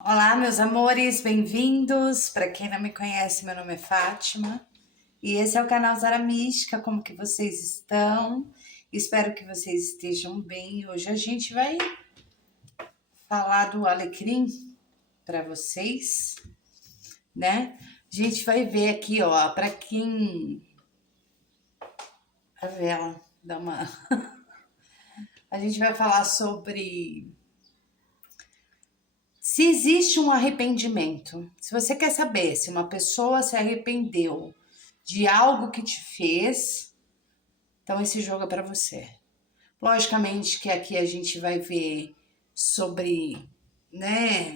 Olá, meus amores, bem-vindos. Para quem não me conhece, meu nome é Fátima e esse é o canal Zara Mística. Como que vocês estão? Espero que vocês estejam bem. Hoje a gente vai falar do alecrim para vocês, né? A gente vai ver aqui, ó, para quem a vela dá uma a gente vai falar sobre se existe um arrependimento. Se você quer saber se uma pessoa se arrependeu de algo que te fez, então esse jogo é para você. Logicamente que aqui a gente vai ver sobre, né,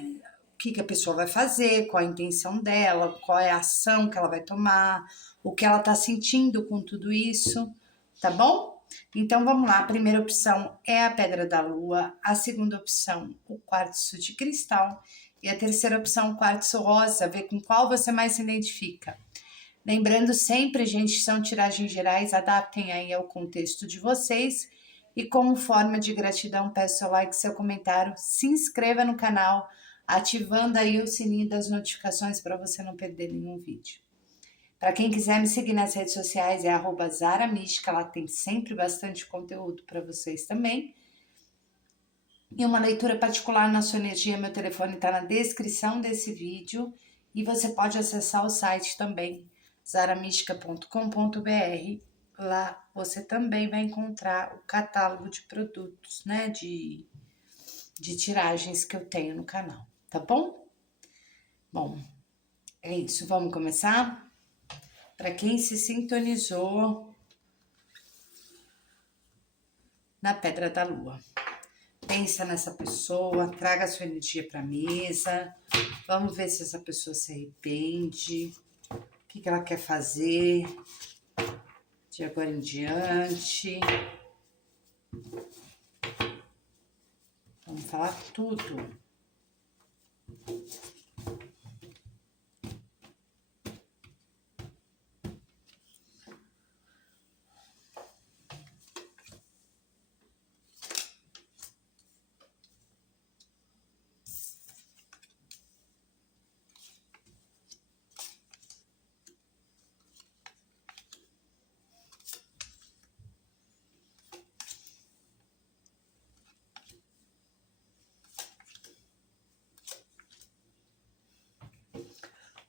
o que a pessoa vai fazer, qual a intenção dela, qual é a ação que ela vai tomar, o que ela tá sentindo com tudo isso, tá bom? Então vamos lá, a primeira opção é a pedra da lua, a segunda opção, o quartzo de cristal, e a terceira opção, o quartzo rosa, ver com qual você mais se identifica. Lembrando sempre, gente, são tiragens gerais, adaptem aí ao contexto de vocês. E como forma de gratidão, peço seu like, seu comentário, se inscreva no canal, ativando aí o sininho das notificações para você não perder nenhum vídeo. Para quem quiser me seguir nas redes sociais, é @zaramística, lá tem sempre bastante conteúdo para vocês também. E uma leitura particular na sua energia, meu telefone está na descrição desse vídeo e você pode acessar o site também, zaramística.com.br. Lá você também vai encontrar o catálogo de produtos, né, de tiragens que eu tenho no canal, tá bom? Bom, é isso, vamos começar? Para quem se sintonizou na Pedra da Lua. Pensa nessa pessoa, traga a sua energia para a mesa. Vamos ver se essa pessoa se arrepende, o que ela quer fazer de agora em diante. Vamos falar tudo.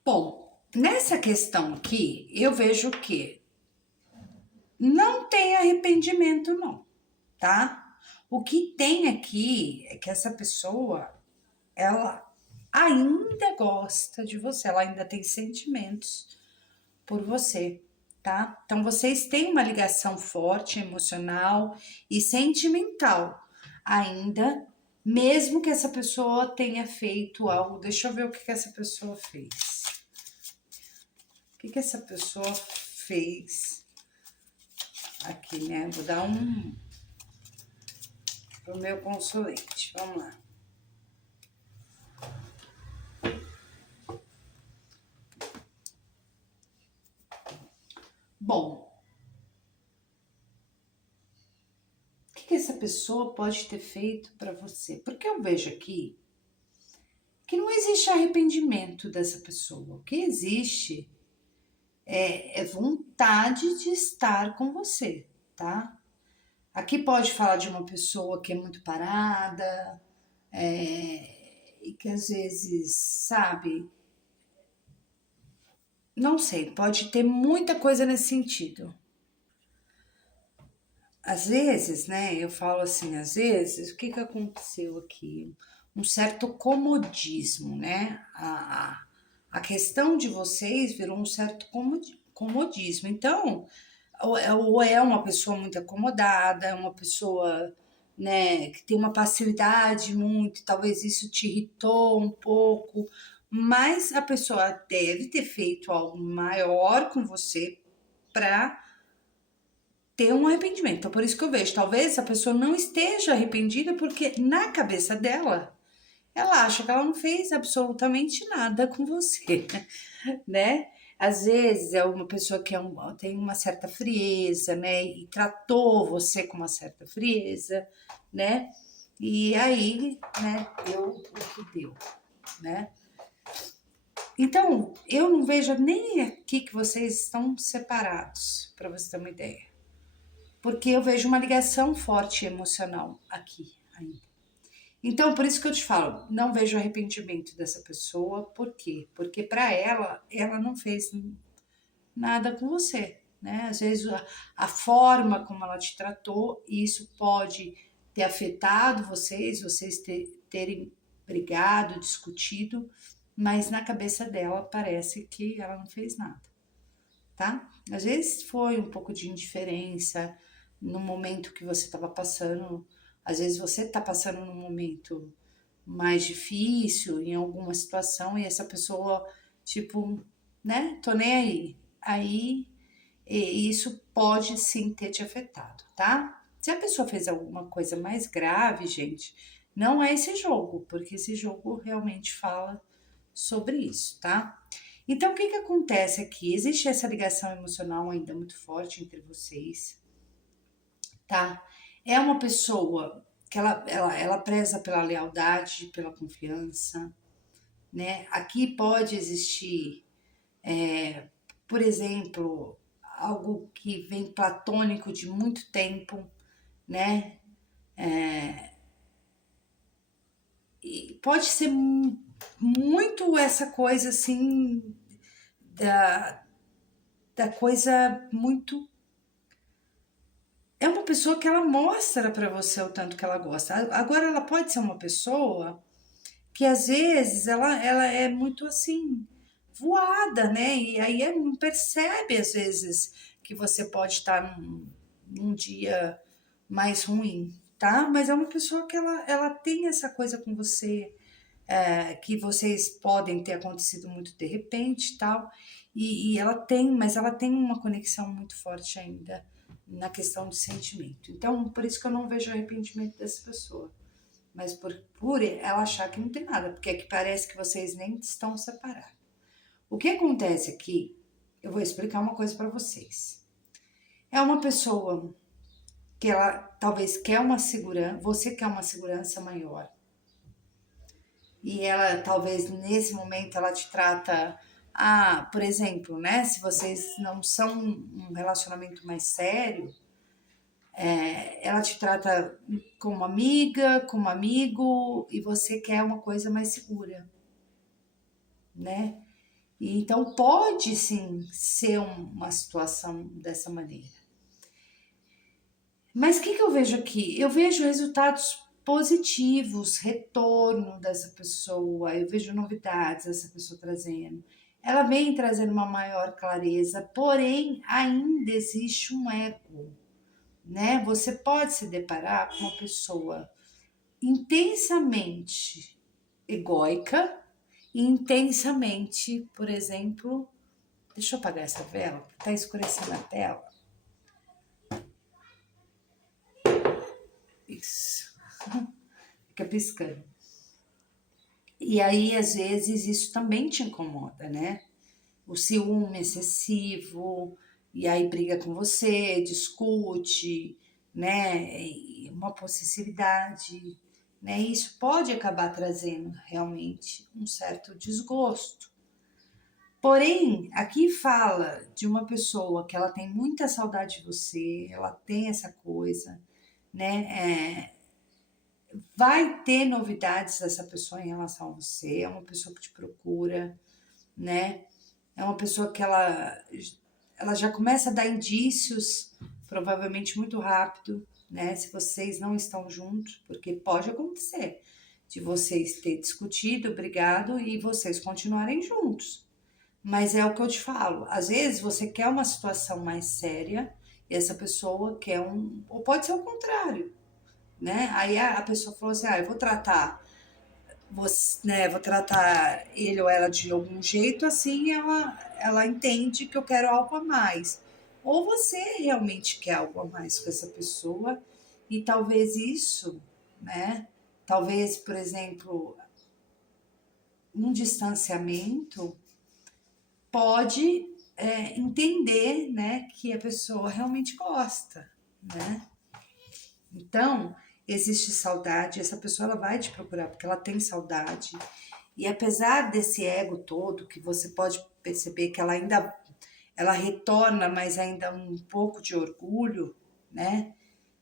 Bom, nessa questão aqui, eu vejo que não tem arrependimento, não, tá? O que tem aqui é que essa pessoa, ela ainda gosta de você, ela ainda tem sentimentos por você, tá? Então vocês têm uma ligação forte, emocional e sentimental ainda, mesmo que essa pessoa tenha feito algo. Deixa eu ver o que essa pessoa fez. O que essa pessoa fez aqui, né? Vou dar um pro meu consulente. Vamos lá. Bom, o que essa pessoa pode ter feito para você? Porque eu vejo aqui que não existe arrependimento dessa pessoa. O que existe é vontade de estar com você, tá? Aqui pode falar de uma pessoa que é muito parada, e que às vezes, sabe, não sei, pode ter muita coisa nesse sentido. Às vezes, né, eu falo assim, às vezes, o que aconteceu aqui? Um certo comodismo, né? A questão de vocês virou um certo comodismo. Então, ou é uma pessoa muito acomodada, uma pessoa, né, que tem uma passividade muito, talvez isso te irritou um pouco, mas a pessoa deve ter feito algo maior com você para ter um arrependimento. Então, por isso que eu vejo, talvez a pessoa não esteja arrependida porque na cabeça dela, ela acha que ela não fez absolutamente nada com você, né? Às vezes é uma pessoa que tem uma certa frieza, né? E tratou você com uma certa frieza, né? E aí, né, deu o que deu. né? Então, eu não vejo nem aqui que vocês estão separados, para você ter uma ideia. Porque eu vejo uma ligação forte emocional aqui ainda. Então, por isso que eu te falo, não vejo arrependimento dessa pessoa. Por quê? Porque para ela não fez nada com você, né? Às vezes a forma como ela te tratou, isso pode ter afetado vocês terem brigado, discutido, mas na cabeça dela parece que ela não fez nada, tá? Às vezes foi um pouco de indiferença no momento que você estava passando, às vezes você está passando num momento mais difícil, em alguma situação, e essa pessoa, tipo, né, tô nem aí. Aí, isso pode sim ter te afetado, tá? Se a pessoa fez alguma coisa mais grave, gente, não é esse jogo, porque esse jogo realmente fala sobre isso, tá? Então, o que que acontece aqui? Existe essa ligação emocional ainda muito forte entre vocês, tá? É uma pessoa que ela preza pela lealdade, pela confiança, né? Aqui pode existir, por exemplo, algo que vem platônico de muito tempo, né? E pode ser muito essa coisa assim da, da coisa muito. É uma pessoa que ela mostra pra você o tanto que ela gosta. Agora, ela pode ser uma pessoa que às vezes ela é muito assim, voada, né? E aí não percebe às vezes que você pode estar num dia mais ruim, tá? Mas é uma pessoa que ela tem essa coisa com você, que vocês podem ter acontecido muito de repente e tal. E ela tem, mas ela tem uma conexão muito forte ainda na questão de sentimento. Então, por isso que eu não vejo arrependimento dessa pessoa. Mas por ela achar que não tem nada, porque é que parece que vocês nem estão separados. O que acontece aqui, eu vou explicar uma coisa para vocês. É uma pessoa que ela talvez quer uma segurança, você quer uma segurança maior. E ela talvez nesse momento ela te trata, por exemplo, né, se vocês não são um relacionamento mais sério, ela te trata como amiga, como amigo, e você quer uma coisa mais segura, né? E então pode sim ser uma situação dessa maneira. Mas o que eu vejo aqui? Eu vejo resultados positivos, retorno dessa pessoa, eu vejo novidades dessa pessoa trazendo. Ela vem trazendo uma maior clareza, porém ainda existe um ego, né? Você pode se deparar com uma pessoa intensamente egóica e intensamente, por exemplo, deixa eu apagar essa vela, tá escurecendo a tela. Isso. Fica piscando. E aí, às vezes, isso também te incomoda, né? O ciúme excessivo, e aí briga com você, discute, né? E uma possessividade, né? Isso pode acabar trazendo realmente um certo desgosto. Porém, aqui fala de uma pessoa que ela tem muita saudade de você, ela tem essa coisa, né? Vai ter novidades dessa pessoa em relação a você, é uma pessoa que te procura, né? É uma pessoa que ela já começa a dar indícios, provavelmente muito rápido, né? Se vocês não estão juntos, porque pode acontecer de vocês ter discutido, brigado e vocês continuarem juntos. Mas é o que eu te falo, às vezes você quer uma situação mais séria e essa pessoa quer ou pode ser o contrário, né? Aí a pessoa falou assim: eu vou tratar você, né, vou tratar ele ou ela de algum jeito, assim ela entende que eu quero algo a mais. Ou você realmente quer algo a mais com essa pessoa e talvez isso, né? Talvez, por exemplo, um distanciamento pode entender, né, que a pessoa realmente gosta, né? Então, existe saudade, essa pessoa ela vai te procurar porque ela tem saudade E apesar desse ego todo, que você pode perceber que ela retorna, mas ainda um pouco de orgulho, né?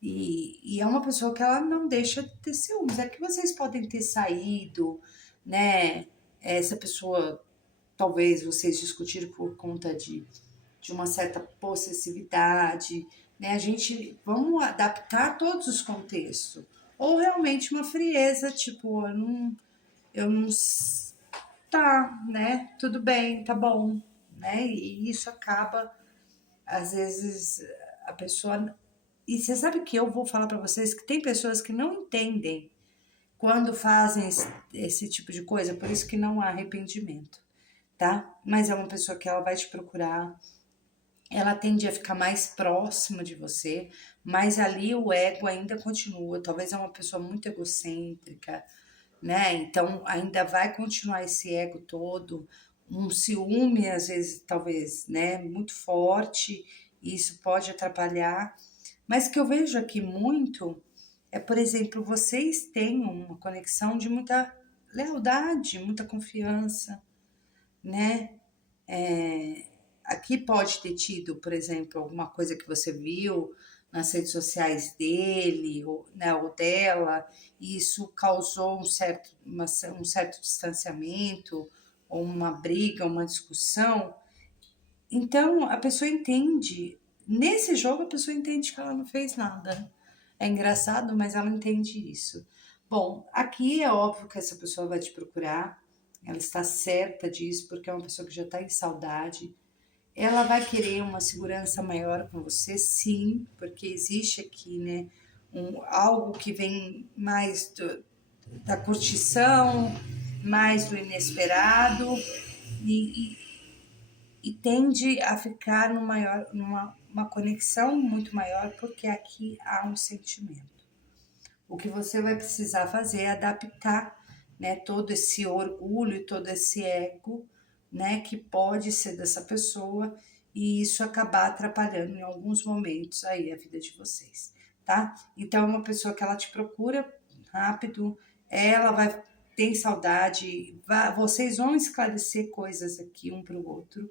E é uma pessoa que ela não deixa de ter ciúmes. É que vocês podem ter saído, né? Essa pessoa, talvez vocês discutiram por conta de uma certa possessividade, né? A gente, vamos adaptar todos os contextos. Ou realmente uma frieza, tipo, eu não, tá, né? Tudo bem, tá bom, né? E isso acaba, às vezes, a pessoa. E você sabe que eu vou falar para vocês que tem pessoas que não entendem quando fazem esse tipo de coisa, por isso que não há arrependimento, tá? Mas é uma pessoa que ela vai te procurar, ela tende a ficar mais próxima de você, mas ali o ego ainda continua. Talvez é uma pessoa muito egocêntrica, né? Então ainda vai continuar esse ego todo, um ciúme às vezes, talvez, né, muito forte, e isso pode atrapalhar. Mas o que eu vejo aqui muito é, por exemplo, vocês têm uma conexão de muita lealdade, muita confiança, né? Aqui pode ter tido, por exemplo, alguma coisa que você viu nas redes sociais dele, ou, né, ou dela, e isso causou um certo distanciamento, ou uma briga, uma discussão. Então, a pessoa entende. Nesse jogo, a pessoa entende que ela não fez nada. É engraçado, mas ela entende isso. Bom, aqui é óbvio que essa pessoa vai te procurar. Ela está certa disso, porque é uma pessoa que já está em saudade. Ela vai querer uma segurança maior com você, sim, porque existe aqui, né, algo que vem mais da curtição, mais do inesperado, e, e tende a ficar numa uma conexão muito maior, porque aqui há um sentimento. O que você vai precisar fazer é adaptar, né, todo esse orgulho e todo esse ego, né, que pode ser dessa pessoa, e isso acabar atrapalhando em alguns momentos aí a vida de vocês, tá? Então, é uma pessoa que ela te procura rápido, ela vai ter saudade, vocês vão esclarecer coisas aqui um para o outro,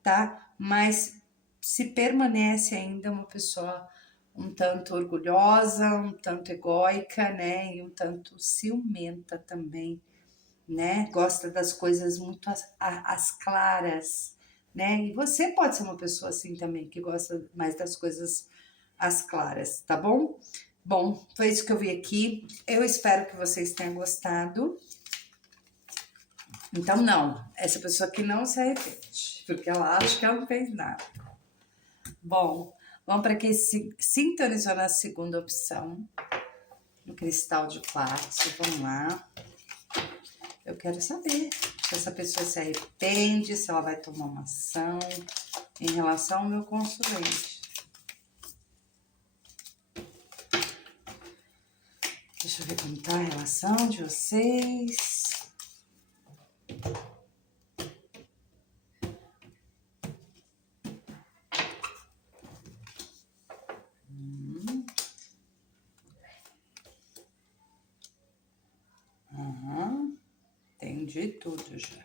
tá? Mas se permanece ainda uma pessoa um tanto orgulhosa, um tanto egóica, né? E um tanto ciumenta também, né? Gosta das coisas muito às claras, né? E você pode ser uma pessoa assim também, que gosta mais das coisas às claras, tá bom? Bom, foi isso que eu vi aqui. Eu espero que vocês tenham gostado. Então, não, essa pessoa aqui não se arrepende, porque ela acha que ela não fez nada. Bom, vamos para quem se sintonizou na segunda opção, no cristal de quartzo. Vamos lá. Eu quero saber se essa pessoa se arrepende, se ela vai tomar uma ação em relação ao meu consulente. Deixa eu ver como tá a relação de vocês. Entendi tudo já. Não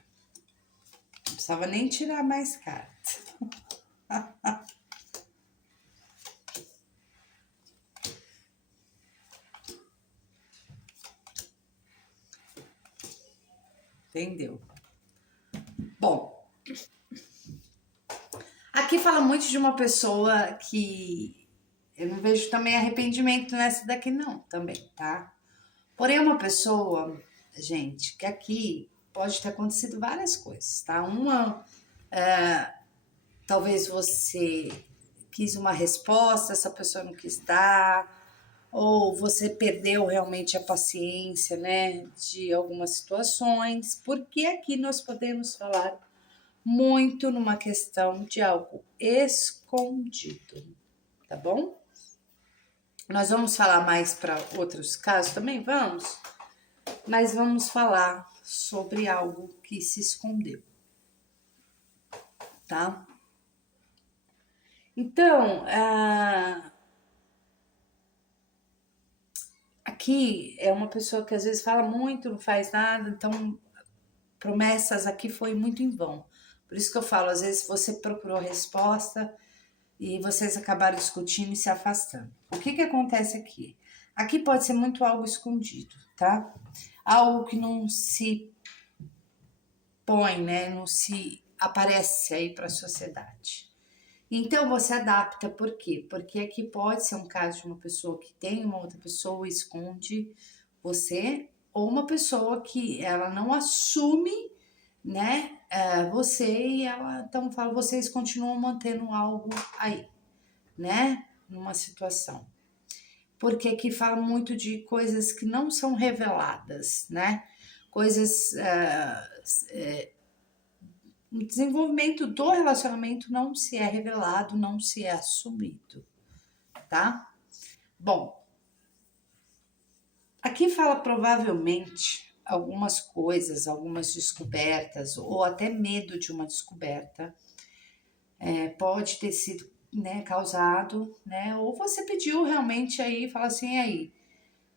precisava nem tirar mais carta. Entendeu? Bom, aqui fala muito de uma pessoa que eu não vejo também arrependimento nessa daqui, não, também, tá? Porém, é uma pessoa, gente, que aqui pode ter acontecido várias coisas, tá? Uma, talvez você quis uma resposta, essa pessoa não quis dar, ou você perdeu realmente a paciência, né, de algumas situações, porque aqui nós podemos falar muito numa questão de algo escondido, tá bom? Nós vamos falar mais para outros casos também, vamos? Mas vamos falar sobre algo que se escondeu, tá? Então, aqui é uma pessoa que às vezes fala muito, não faz nada, então promessas aqui foi muito em vão. Por isso que eu falo, às vezes você procurou resposta e vocês acabaram discutindo e se afastando. O que que acontece aqui? Aqui pode ser muito algo escondido, tá? Algo que não se põe, né? Não se aparece aí para a sociedade. Então você adapta, por quê? Porque aqui pode ser um caso de uma pessoa que tem uma outra pessoa e esconde você, ou uma pessoa que ela não assume, né, você e ela, então fala, vocês continuam mantendo algo aí, né, numa situação. Porque aqui fala muito de coisas que não são reveladas, né, coisas, o desenvolvimento do relacionamento não se é revelado, não se é assumido, tá? Bom, aqui fala provavelmente algumas coisas, algumas descobertas, ou até medo de uma descoberta, pode ter sido, né, causado, né? Ou você pediu realmente aí, fala assim, aí,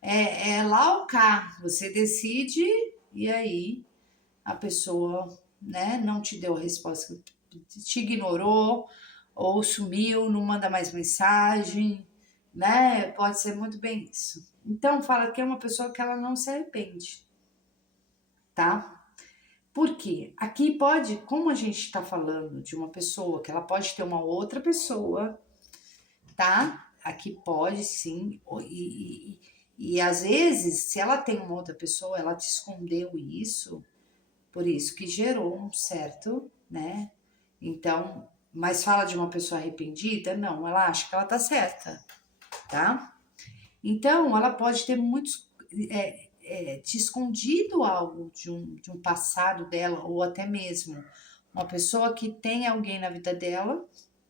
é lá ou cá, você decide, e aí a pessoa, né, não te deu a resposta, te ignorou, ou sumiu, não manda mais mensagem, né? Pode ser muito bem isso. Então fala que é uma pessoa que ela não se arrepende, tá? Por quê? Aqui pode, como a gente está falando de uma pessoa que ela pode ter uma outra pessoa, tá? Aqui pode sim, e às vezes, se ela tem uma outra pessoa, ela te escondeu isso, por isso que gerou um certo, né? Então, mas fala de uma pessoa arrependida? Não, ela acha que ela tá certa, tá? Então, ela pode ter muitos, te escondido algo de um passado dela, ou até mesmo uma pessoa que tem alguém na vida dela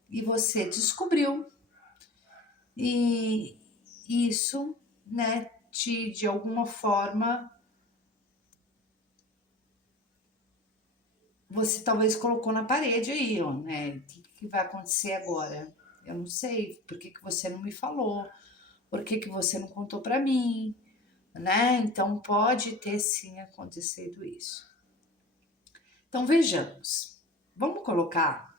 e você descobriu. E isso, né, de alguma forma, você talvez colocou na parede aí, ó, né? O que vai acontecer agora? Eu não sei. Por que que você não me falou? Por que que você não contou para mim? Né? Então pode ter sim acontecido isso. Então vejamos. Vamos colocar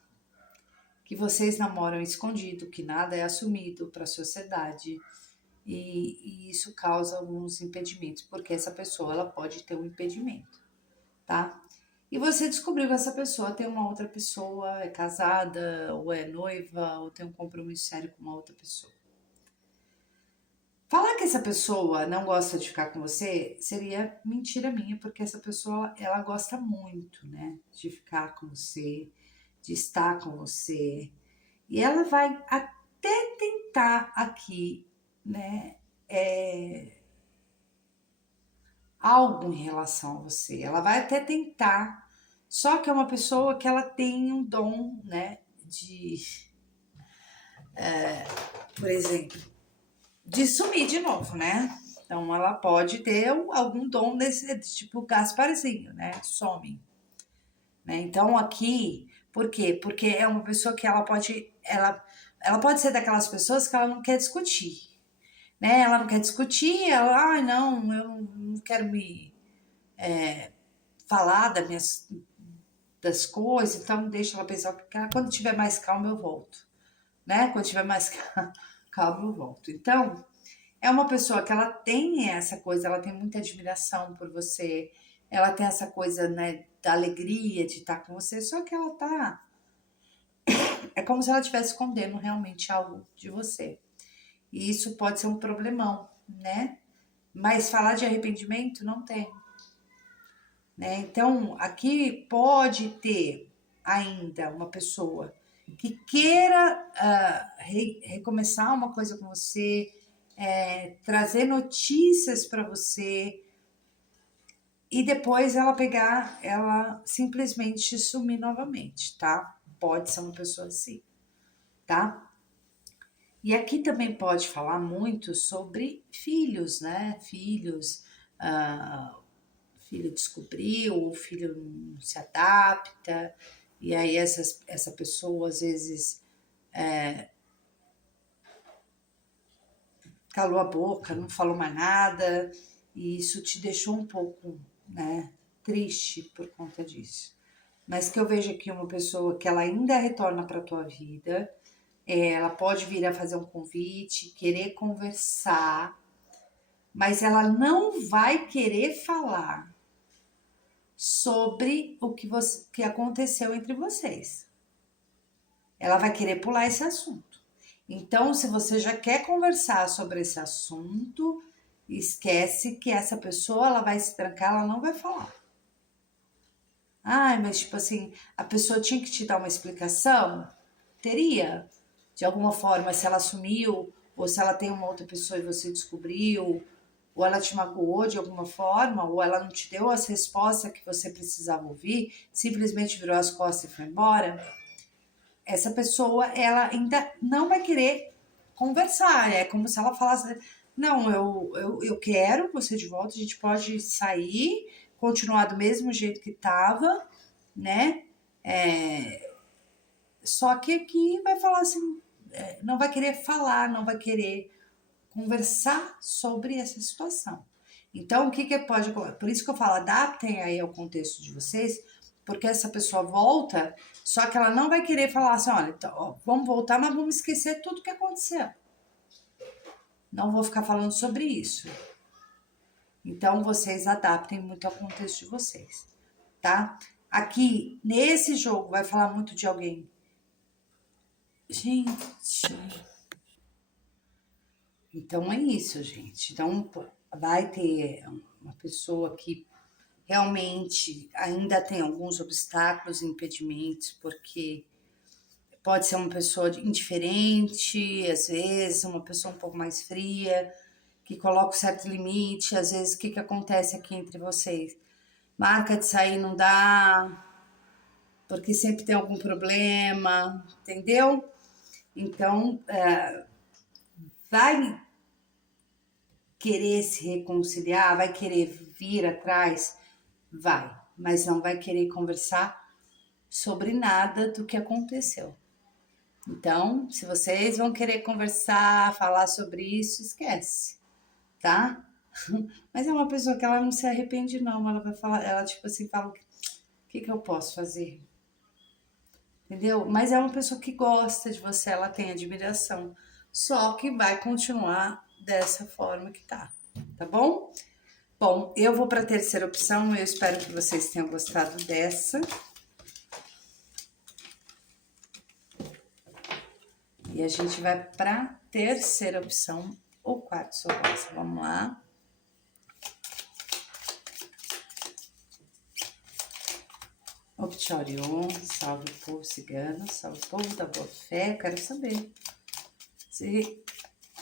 que vocês namoram escondido, que nada é assumido para a sociedade e isso causa alguns impedimentos, porque essa pessoa ela pode ter um impedimento, tá? E você descobriu que essa pessoa tem uma outra pessoa, é casada, ou é noiva, ou tem um compromisso sério com uma outra pessoa. Falar que essa pessoa não gosta de ficar com você seria mentira minha, porque essa pessoa ela gosta muito, né, de ficar com você, de estar com você. E ela vai até tentar aqui, né, algo em relação a você. Ela vai até tentar, só que é uma pessoa que ela tem um dom, né, de, por exemplo, de sumir de novo, né? Então ela pode ter algum dom desse tipo Gasparzinho, né? Some, né? Então aqui, por quê? Porque é uma pessoa que ela pode ser daquelas pessoas que ela não quer discutir, né? Ela não quer discutir, ela, ai, não, eu não quero me falar das coisas, então deixa ela pensar que quando tiver mais calma eu volto, né? Quando tiver mais calma eu volto. Então, é uma pessoa que ela tem essa coisa, ela tem muita admiração por você, ela tem essa coisa, né, da alegria de estar com você, só que ela tá. É como se ela estivesse escondendo realmente algo de você. E isso pode ser um problemão, né? Mas falar de arrependimento não tem, né? Então, aqui pode ter ainda uma pessoa que queira recomeçar uma coisa com você, trazer notícias para você e depois ela simplesmente sumir novamente, tá? Pode ser uma pessoa assim, tá? E aqui também pode falar muito sobre filhos, né? Filhos, ah, filho descobriu, o filho não se adapta, e aí essa pessoa às vezes calou a boca, não falou mais nada, e isso te deixou um pouco, né? triste por conta disso. Mas que eu vejo aqui uma pessoa que ela ainda retorna para a tua vida, ela pode vir a fazer um convite, querer conversar, mas ela não vai querer falar sobre o que aconteceu entre vocês. Ela vai querer pular esse assunto. Então, se você já quer conversar sobre esse assunto, esquece que essa pessoa ela vai se trancar, ela não vai falar. Ai, mas tipo assim, a pessoa tinha que te dar uma explicação? Teria. De alguma forma, se ela sumiu, ou se ela tem uma outra pessoa e você descobriu, ou ela te magoou de alguma forma, ou ela não te deu as respostas que você precisava ouvir, simplesmente virou as costas e foi embora. Essa pessoa, ela ainda não vai querer conversar. É como se ela falasse: não, eu quero você de volta, a gente pode sair, continuar do mesmo jeito que estava, né? Só que aqui vai falar assim, não vai querer falar, não vai querer conversar sobre essa situação. Então, o que pode... Por isso que eu falo, adaptem aí ao contexto de vocês, porque essa pessoa volta, só que ela não vai querer falar assim, olha, então, ó, vamos voltar, mas vamos esquecer tudo que aconteceu. Não vou ficar falando sobre isso. Então, vocês adaptem muito ao contexto de vocês, tá? Aqui, nesse jogo, vai falar muito de alguém. Gente... Então é isso, gente. Então vai ter uma pessoa que realmente ainda tem alguns obstáculos e impedimentos, porque pode ser uma pessoa indiferente, às vezes, uma pessoa um pouco mais fria, que coloca um certo limite. Às vezes, o que acontece aqui entre vocês? Marca de sair não dá, porque sempre tem algum problema, entendeu? Então, vai querer se reconciliar, vai querer vir atrás, vai, mas não vai querer conversar sobre nada do que aconteceu. Então, se vocês vão querer conversar, falar sobre isso, esquece, tá? Mas é uma pessoa que ela não se arrepende, não. Ela vai falar, ela tipo assim, fala: o que eu posso fazer? Entendeu? Mas é uma pessoa que gosta de você, ela tem admiração. Só que vai continuar dessa forma que tá bom? Bom, eu vou para a terceira opção, eu espero que vocês tenham gostado dessa. E a gente vai para a terceira opção, o quartzo rosa. Vamos lá. Optiorion, salve o povo cigano, salve o povo da boa fé. Quero saber se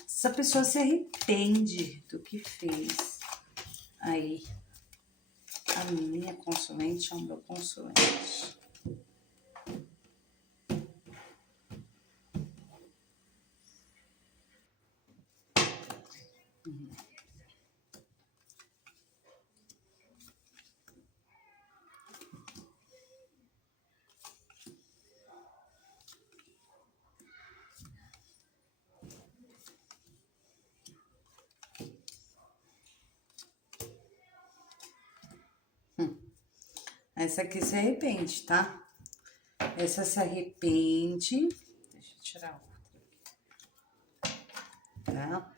essa pessoa se arrepende do que fez. Aí, a minha consulente é o meu consulente. Essa aqui se arrepende, tá? Essa se arrepende. Deixa eu tirar outra. Tá?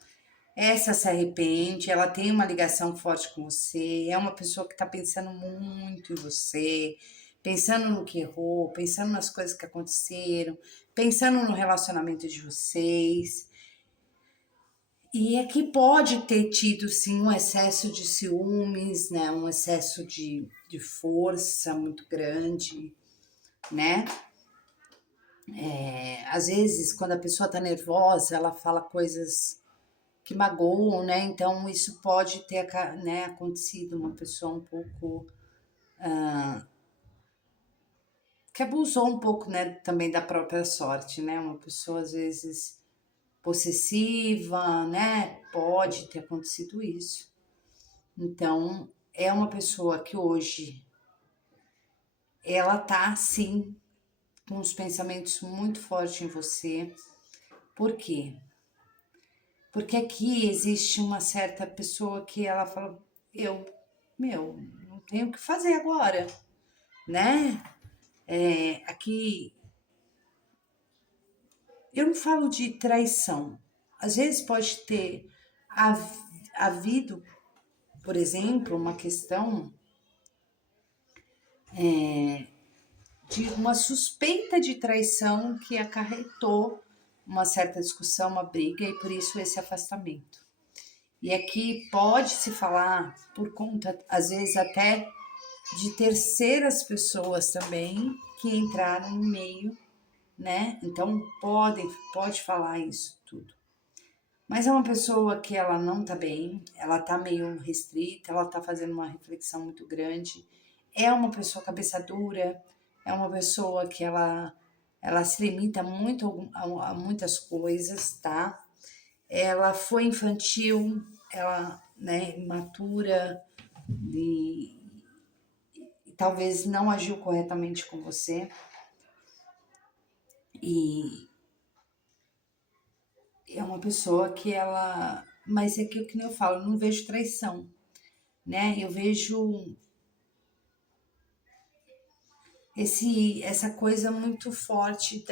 Essa se arrepende, ela tem uma ligação forte com você, é uma pessoa que tá pensando muito em você, pensando no que errou, pensando nas coisas que aconteceram, pensando no relacionamento de vocês. E é que pode ter tido, sim, um excesso de ciúmes, né? Um excesso de força muito grande, né? Às vezes, quando a pessoa tá nervosa, ela fala coisas que magoam, né? Então, isso pode ter, né, acontecido. Uma pessoa um pouco... que abusou um pouco, né, também da própria sorte, né? Uma pessoa, às vezes, possessiva, né? Pode ter acontecido isso. Então, é uma pessoa que hoje ela tá sim com os pensamentos muito fortes em você. Por quê? Porque aqui existe uma certa pessoa que ela fala, meu, tenho o que fazer agora, né? Aqui, eu não falo de traição. Às vezes pode ter havido, por exemplo, uma questão de uma suspeita de traição que acarretou uma certa discussão, uma briga, e por isso esse afastamento. E aqui pode se falar por conta, às vezes, até de terceiras pessoas também que entraram no meio, né? Então pode falar isso tudo. Mas é uma pessoa que ela não tá bem, ela tá meio restrita, ela tá fazendo uma reflexão muito grande. É uma pessoa cabeça dura, é uma pessoa que ela se limita muito a muitas coisas, tá? Ela foi infantil, ela, né, imatura e, e talvez não agiu corretamente com você. E é uma pessoa que ela. Mas é que nem eu falo, eu não vejo traição, né? Eu vejo essa coisa muito forte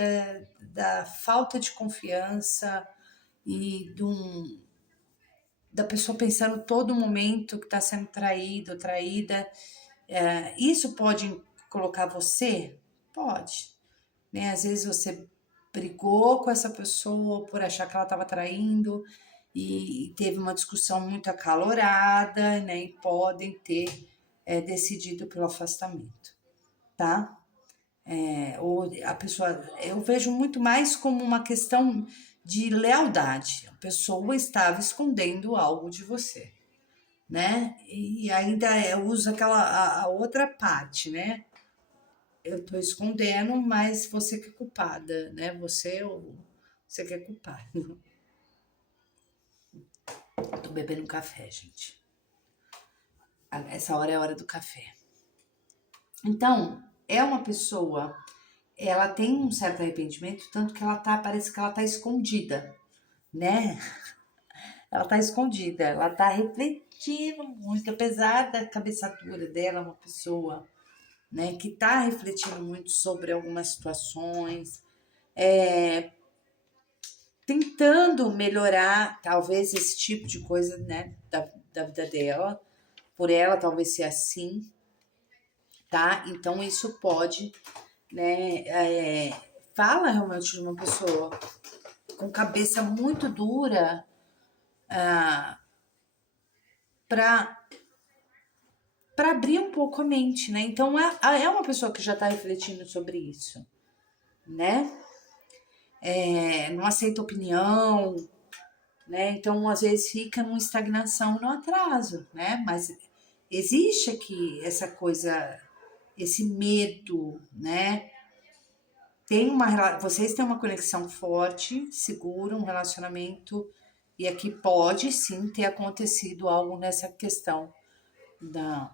da falta de confiança e da pessoa pensando todo momento que está sendo traído ou traída. Isso pode colocar você? Pode. Né? Às vezes você brigou com essa pessoa por achar que ela estava traindo e teve uma discussão muito acalorada, né? E podem ter decidido pelo afastamento, tá? Ou a pessoa, eu vejo muito mais como uma questão de lealdade. A pessoa estava escondendo algo de você, né? E ainda usa a outra parte, né? Eu tô escondendo, mas você que é culpada, né? Você que é culpado. Tô bebendo um café, gente. Essa hora é a hora do café. Então, é uma pessoa, ela tem um certo arrependimento, tanto que parece que ela tá escondida, né? Ela tá escondida, ela tá refletindo muito, apesar da cabeça dura dela, uma pessoa, né, que tá refletindo muito sobre algumas situações, tentando melhorar, talvez, esse tipo de coisa, né, da vida dela, por ela talvez ser assim, tá? Então isso pode, né, fala realmente de uma pessoa com cabeça muito dura para abrir um pouco a mente, né? Então é uma pessoa que já está refletindo sobre isso, né? Não aceita opinião, né? Então às vezes fica numa estagnação, no atraso, né? Mas existe aqui essa coisa, esse medo, né? Vocês têm uma conexão forte, segura, um relacionamento, e aqui pode sim ter acontecido algo nessa questão da,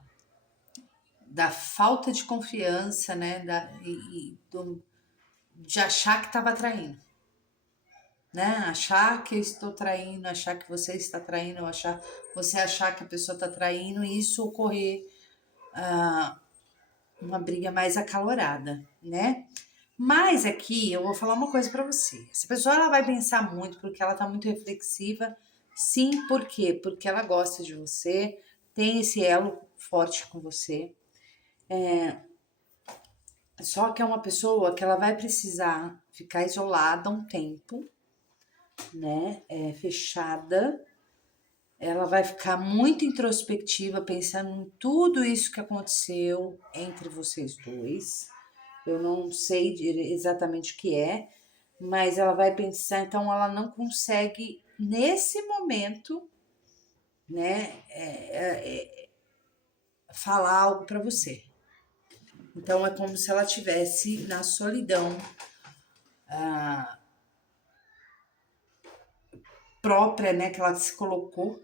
da falta de confiança, né? De achar que estava traindo, né? Achar que eu estou traindo, achar que você está traindo, você achar que a pessoa está traindo, e isso ocorrer uma briga mais acalorada, né? Mas aqui eu vou falar uma coisa para você. Essa pessoa ela vai pensar muito porque ela tá muito reflexiva. Sim, por quê? Porque ela gosta de você, tem esse elo forte com você. Só que é uma pessoa que ela vai precisar ficar isolada um tempo, né? Fechada. Ela vai ficar muito introspectiva, pensando em tudo isso que aconteceu entre vocês dois. Eu não sei exatamente o que é, mas ela vai pensar, então ela não consegue, nesse momento, né, falar algo para você. Então é como se ela tivesse na solidão própria, né, que ela se colocou,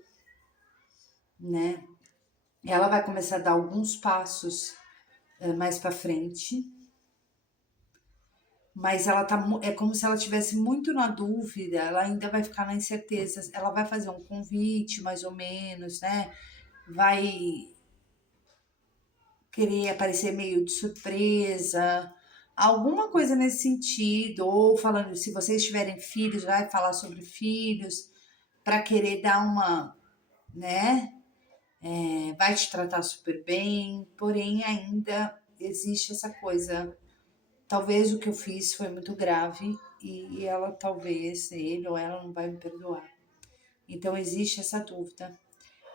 né? E ela vai começar a dar alguns passos mais para frente, mas é como se ela tivesse muito na dúvida, ela ainda vai ficar na incerteza, ela vai fazer um convite, mais ou menos, né? Vai querer aparecer meio de surpresa, alguma coisa nesse sentido, ou falando, se vocês tiverem filhos, vai falar sobre filhos, para querer dar uma, né? Vai te tratar super bem, porém ainda existe essa coisa. Talvez o que eu fiz foi muito grave e ela, talvez, ele ou ela não vai me perdoar. Então existe essa dúvida.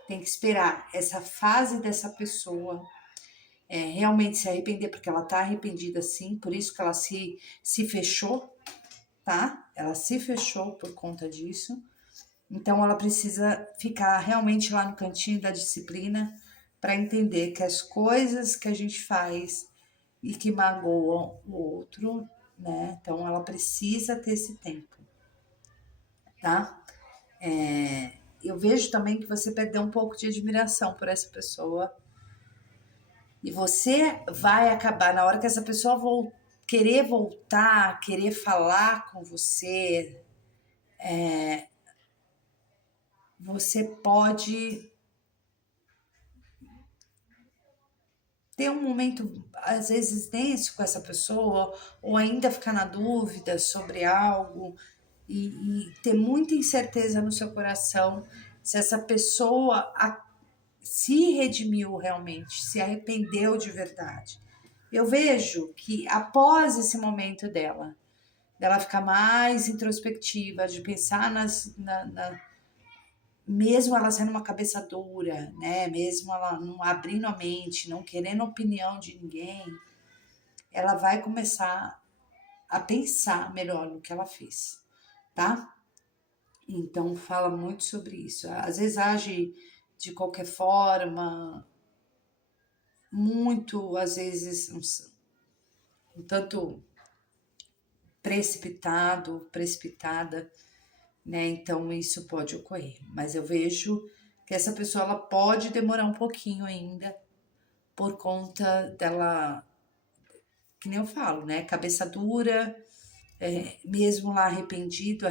Tem que esperar essa fase dessa pessoa realmente se arrepender, porque ela tá arrependida sim, por isso que ela se fechou, tá? Ela se fechou por conta disso. Então ela precisa ficar realmente lá no cantinho da disciplina para entender que as coisas que a gente faz e que magoam o outro, né? Então ela precisa ter esse tempo, tá? Eu vejo também que você perdeu um pouco de admiração por essa pessoa e você vai acabar, na hora que essa pessoa querer voltar, querer falar com você, você pode ter um momento, às vezes, tenso com essa pessoa, ou ainda ficar na dúvida sobre algo, e ter muita incerteza no seu coração se essa pessoa se redimiu realmente, se arrependeu de verdade. Eu vejo que após esse momento dela ficar mais introspectiva, de pensar mesmo ela sendo uma cabeça dura, né? Mesmo ela não abrindo a mente, não querendo opinião de ninguém, ela vai começar a pensar melhor no que ela fez, tá? Então fala muito sobre isso. Às vezes age de qualquer forma, muito, às vezes, um tanto precipitada, né? Então isso pode ocorrer. Mas eu vejo que essa pessoa ela pode demorar um pouquinho ainda por conta dela, que nem eu falo, né? Cabeça dura, mesmo lá arrependida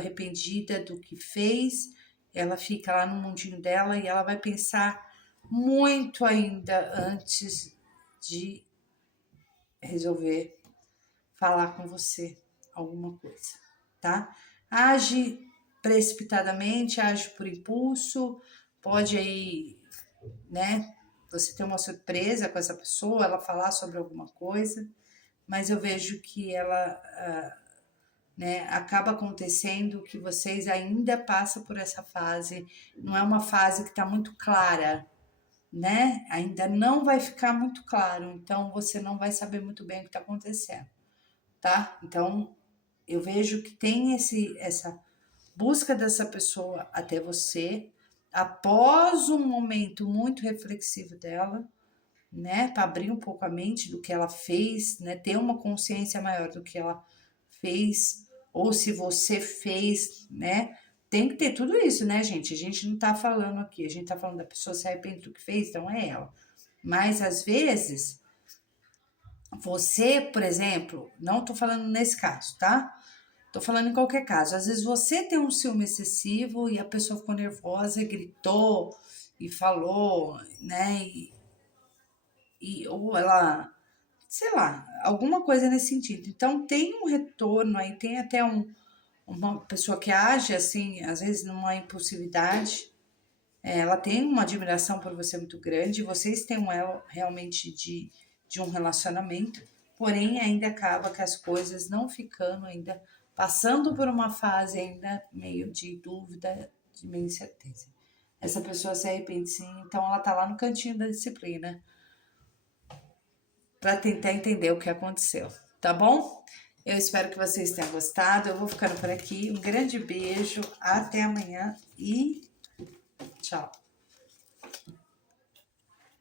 do que fez, ela fica lá no mundinho dela e ela vai pensar muito ainda antes de resolver falar com você alguma coisa, tá? Age precipitadamente, age por impulso, pode aí, né? Você ter uma surpresa com essa pessoa, ela falar sobre alguma coisa, mas eu vejo que ela, né, acaba acontecendo que vocês ainda passam por essa fase, não é uma fase que está muito clara, né? Ainda não vai ficar muito claro, então você não vai saber muito bem o que está acontecendo, tá? Então eu vejo que tem essa busca dessa pessoa até você após um momento muito reflexivo dela, né, para abrir um pouco a mente do que ela fez, né, ter uma consciência maior do que ela fez, ou se você fez, né, tem que ter tudo isso, né, gente? A gente não tá falando aqui, a gente tá falando da pessoa se arrepende do que fez, então é ela. Mas às vezes, você, por exemplo, não tô falando nesse caso, tá? Tô falando em qualquer caso. Às vezes você tem um ciúme excessivo e a pessoa ficou nervosa e gritou e falou, né? Ou ela, sei lá, alguma coisa nesse sentido. Então tem um retorno aí, tem até uma pessoa que age assim, às vezes numa impulsividade. Ela tem uma admiração por você muito grande, vocês têm um elo realmente de um relacionamento, porém ainda acaba que as coisas não ficando ainda, passando por uma fase ainda meio de dúvida, de meio incerteza. Essa pessoa se arrepende sim, então ela tá lá no cantinho da disciplina para tentar entender o que aconteceu, tá bom? Eu espero que vocês tenham gostado. Eu vou ficando por aqui. Um grande beijo, até amanhã e tchau.